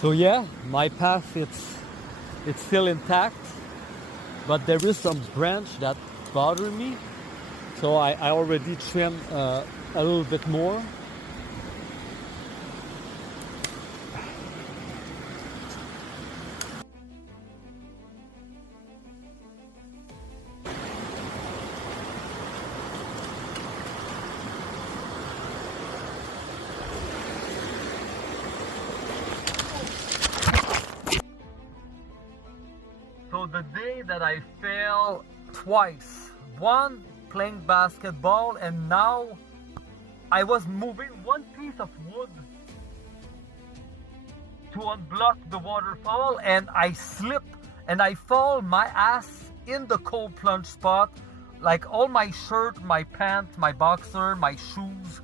So yeah, my path it's still intact, but there is some branch that bother me. So I already trimmed a little bit more. So the day that I fell twice, one playing basketball, and now I was moving one piece of wood to unblock the waterfall, and I slip and I fall my ass in the cold plunge spot. Like all my shirt, my pants, my boxer, my shoes,